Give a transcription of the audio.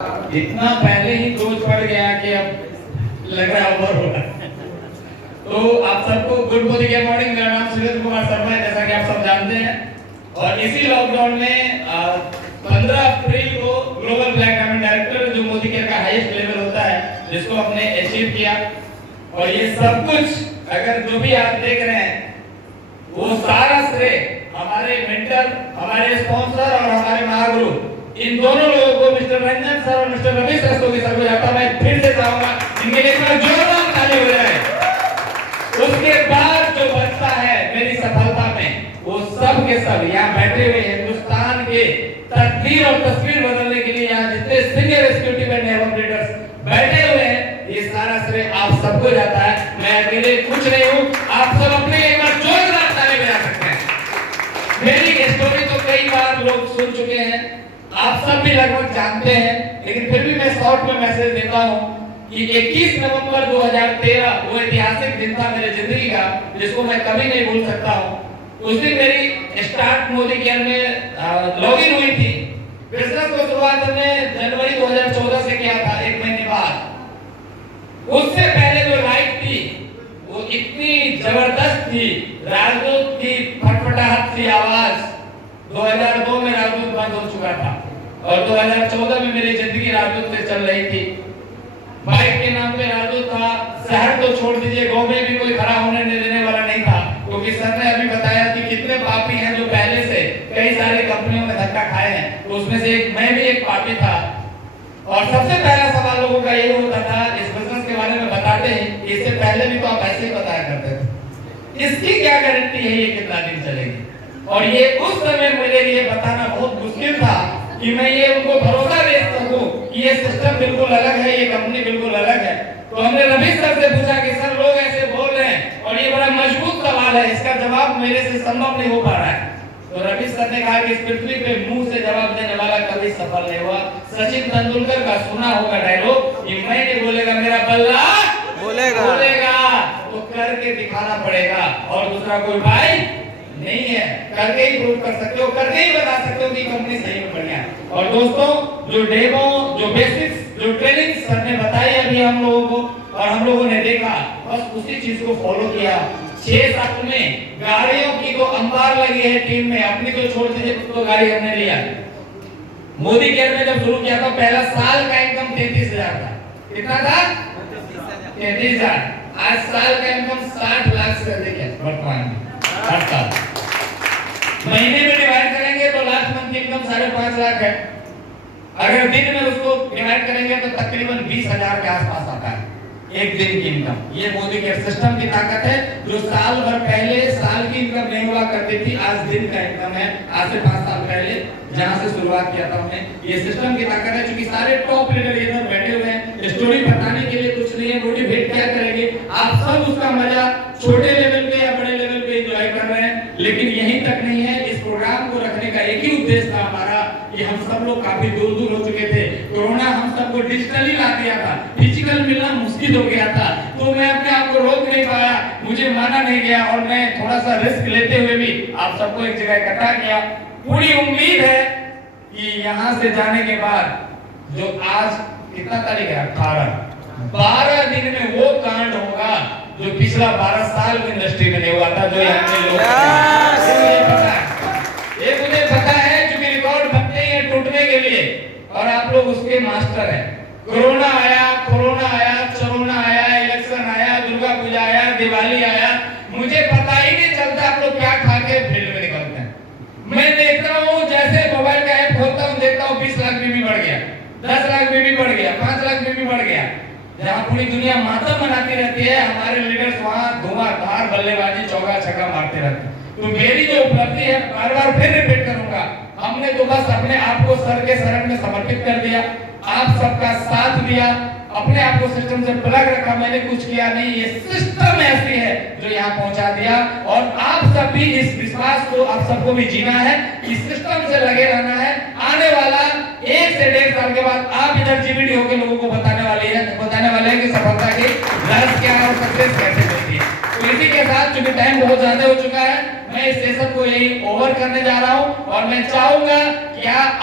इतना पहले ही सोच पड़ गया कि अब लग रहा ओवर हो रहा है। तो आप सबको गुड मॉर्निंग। मेरा नाम सुरेंद्र कुमार शर्मा है, जैसा कि आप सब जानते हैं। और इसी लॉकडाउन में 15 अप्रैल को ग्लोबल ब्लैक डायमंड डायरेक्टर, जो मोदी केयर का हाईएस्ट लेवल होता है, जिसको हमने अचीव किया। और ये सब कुछ अगर जो भी आप देख रहे हैं, वो सारा श्रेय हमारे मेंटर, हमारे स्पॉन्सर और हमारे महागुरु, इन दोनों लोगों को, मिस्टर रंजन सर और मिस्टर रमेश रस्तोगी सर को जाता। मैं फिर से चाहूंगा इनके लिए जोरदार ताली हो जाए। उसके बाद जो बचता है मेरी सफलता में, वो सब के सब यहाँ बैठे हुए हिंदुस्तान के तकदीर और तस्वीर बदलने के लिए यहाँ जितने सीनियर एग्जीक्यूटिव एंड एवं लीडर्स बैठे हुए हैं, ये सारा श्रेय आप सबको जाता है। मैं अकेले कुछ नहीं हूँ। आप सब अपने एक बार जोरदार ताली बजा सकते हैं। मेरी स्टोरी तो कई बार लोग सुन चुके हैं, आप सब भी लगभग जानते हैं, लेकिन फिर भी मैं शॉर्ट में मैसेज देता हूं कि 21 नवंबर 2013 वो ऐतिहासिक दिन था मेरे जिंदगी का, जिसको मैं कभी नहीं भूल सकता हूं। उस दिन मेरी स्टार्ट मोदी केयर में लॉगिन हुई थी। बिजनेस को शुरुआत हमने जनवरी 2014 से किया था, 1 महीने बाद। उससे पहले जो लाइफ थी वो इतनी जबरदस्त थी, राजदूत की फटफटाहट सी आवाज। 2002 में राजदूत बंद हो चुका था और 2014 में मेरी जिंदगी राजदूत से चल रही थी। बाइक के नाम पे राजदूत था। शहर तो छोड़ दीजिए, गांव में भी कोई खड़ा होने देने वाला नहीं था, क्योंकि सर ने अभी बताया कि कितने पापी हैं जो पहले से कई सारी कंपनियों में धक्का खाए हैं, तो उसमें से मैं भी एक पापी था। और सबसे पहला सवाल लोगों का यही होता था, इस बिजनेस के बारे में बताते हैं, इससे पहले भी तो आप ऐसे ही बताया करते थे, इसकी क्या गारंटी है ये कितना दिन चलेगी। और ये उस समय मेरे लिए बताना बहुत मुश्किल था कि मैं ये उनको भरोसा दे सकूं कि ये सिस्टम बिल्कुल अलग है, ये कंपनी बिल्कुल अलग है। तो हमने रमेश सर से पूछा कि सर लोग ऐसे बोल रहे हैं और ये बड़ा मजबूत सवाल है, इसका जवाब मेरे से संभव नहीं हो पा रहा है। तो रमेश सर ने कहा कि इस पृथ्वी पे मुंह से जवाब देने वाला कभी सफल नहीं हुआ। सचिन तेंदुलकर का सुना होगा डायलॉग, ये मैं नहीं बोलेगा, मेरा बल्ला बोलेगा तो करके दिखाना पड़ेगा, और दूसरा कोई भाई नहीं है। करके ही प्रूव कर सकते हो, करके ही बता सकते हो कि कंपनी सही में बढ़िया है। और दोस्तों, जो डेमो, जो बेसिक्स, जो ट्रेनिंग सर ने बताई अभी हम लोगों को, और हम लोगों ने देखा, बस उसी चीज को फॉलो किया। 6 साल में गाड़ियों की तो अंबार लगी है टीम में, अपनी तो छोड़ दीजिए, तो गाड़ी हमने लिया। मोदी केयर में जब शुरू किया था, पहला साल का इनकम 33,000 था। कितना था? 33,000। आज साल का इनकम 60 लाख से अधिक है वर्तमान में, हर साल। महीने में डिवाइड करेंगे तो लास्ट मंथ की इनकम 5.5 लाख है। अगर दिन में उसको डिवाइड करेंगे तो तकरीबन 20,000 के आसपास आता है एक दिन की इनकम। ये मोदी केयर सिस्टम की ताकत है, जो साल भर पहले साल की इनकम नहीं हुआ करती थी, आज दिन का इनकम है। आज से 5 साल पहले जहां से शुरुआत किया था हमने, ये सिस्टम की ताकत है। क्योंकि सारे टॉप लीडर इधर बैठे हुए हैं, स्टोरी बताने के लिए कुछ नहीं है, मोटिवेट क्या करेंगे, आप सब उसका मजा छोटे लेवल पे या बड़े लेवल पे एंजॉय कर रहे हैं। लेकिन यहीं तक नहीं है, इस प्रोग्राम को रखने का एक ही उद्देश्य था हमारा, कि हम सब लोग काफी दूर दूर हो चुके थे। कोरोना हम सबको डिजिटली ला दिया था, फिजिकल मिलना मुश्किल हो गया था, तो मैं अपने आप को रोक नहीं पाया, मुझे माना नहीं गया, और मैं थोड़ा सा रिस्क लेते हुए भी आप सबको एक जगह इकट्ठा किया। पूरी उम्मीद है कि यहाँ से जाने के बाद जो आज कितना तारीख है, 12 दिन में वो कांड होगा जो पिछला 12 साल में इंडस्ट्री में नहीं हुआ था, जो यहाँ के लोग ये मुझे पता है, क्योंकि रिकॉर्ड बनते ही हैं टूटने के लिए, और आप लोग उसके मास्टर हैं। कोरोना आया, चरोना आया, इलेक्शन आया, दुर्गा पूजा आया, दिवाली आया, मुझे पता ही नहीं चलता आप लोग क्या खा के फील्ड में निकलते हैं। मैं देखता हूँ, जैसे मोबाइल का ऐप खोलता हूँ, देखता हूँ 20 लाख बीबी बढ़ गया, 10 लाख बीबी बढ़ गया, 5 लाख बीबी बढ़ गया। जहाँ पूरी दुनिया मातम मनाती रहती है, हमारे लीडर्स वहाँ धुआंधार बल्लेबाजी, चौका छक्का मारते रहते हैं। तो मेरी जो उपलब्धि है, बार बार फिर रिपीट करूंगा, हमने तो बस अपने आप को सर के शरण में समर्पित कर दिया, आप सबका साथ दिया, अपने आप को सिस्टम से प्लग रखा। मैंने कुछ किया नहीं, ये सिस्टम ऐसी है जो यहाँ पहुंचा दिया। और आप सब भी इस विश्वास को, आप सबको भी जीना है, इस सिस्टम से लगे रहना है। आने वाला 1 से 1.5 साल के बाद आप इधर जीबीडी होकर लोगों को बताने वाले हैं कि सफलता की राज क्या है और सक्सेस कैसे मिलती है। तो इसी के साथ, चूंकि टाइम बहुत ज्यादा हो चुका है, मैं इस सेशन को यही ओवर करने जा रहा हूं, और मैं चाहूंगा कि आप